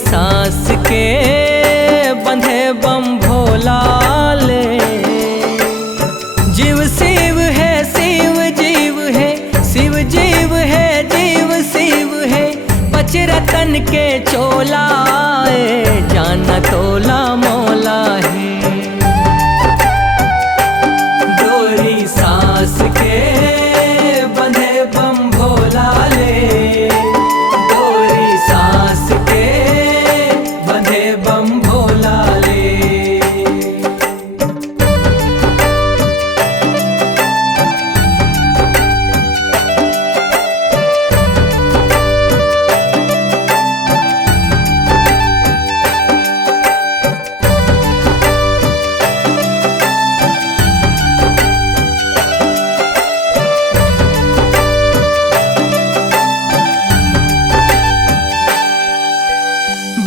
सांस के बंधे बम भोला ले। जीव शिव है शिव जीव है, शिव जीव है जीव शिव है। पच रतन के चोला जान तोला मौला है। डोरी सांस के बंधे बम भोला ले। डोरी सांस के बंधे बम भोला ले।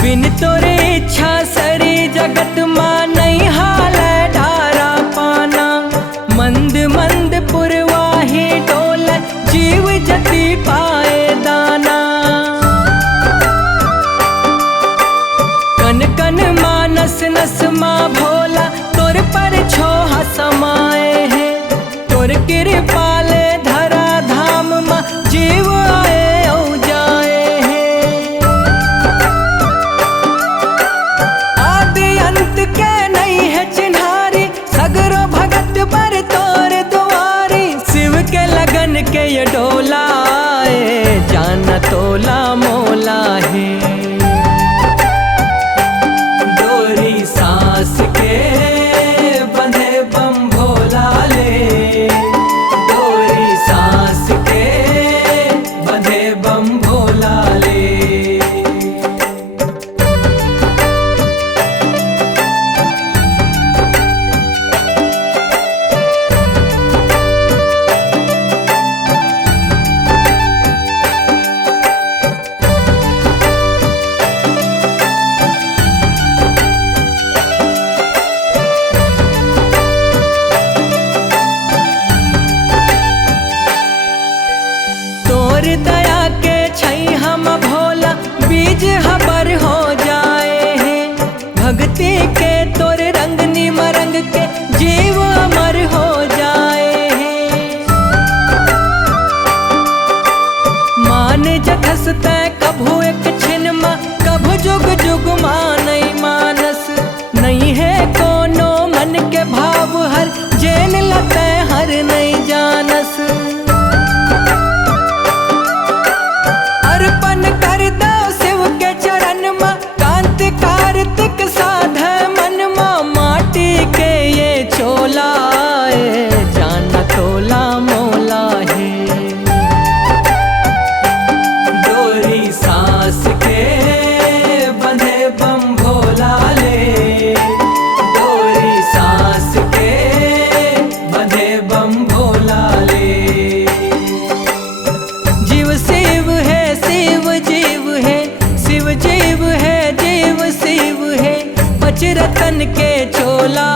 बिन तोरे इच्छा सरी जगत मां नहीं हाल ढारा पाना। मंद मंद पुरवाही डोल जीव जति पाए दाना। कन कन मानस नस मां भोला तोर पर छोहा समाए है। तोर कृपाले धरा धाम मां जीव आए औ जाए है। के नहीं है चिन्हारी सगरो भगत पर तोर दुआरी। शिव के लगन के ये डोला जान तोला मोला है। डोरी सांस के बंधे बम भोला ले। डोरी सांस के बंधे बम भोला ले। दया के छई हम भोला बीज हबर हो जाए हैं। भक्ति के तोर रंग निमरंग के जीव अमर हो जाए हैं। मान जखस तय कभू एक छिन मा कभू जुग जुग मानई मानस। नहीं है कोनो मन के भाव हर जैन लते हर नहीं जानस। अर्पण कर दो शिव के चरण मा कांति कार्तिक साध मन मा। माटी के ये चोला जान तोला मोला है। डोरी सांस के बंधे बम भोला ले। डोरी सांस के बंधे बम भोला ले। जीव शिव है शिव जीव है, शिव जीव है जीव शिव है। पच रतन के चोला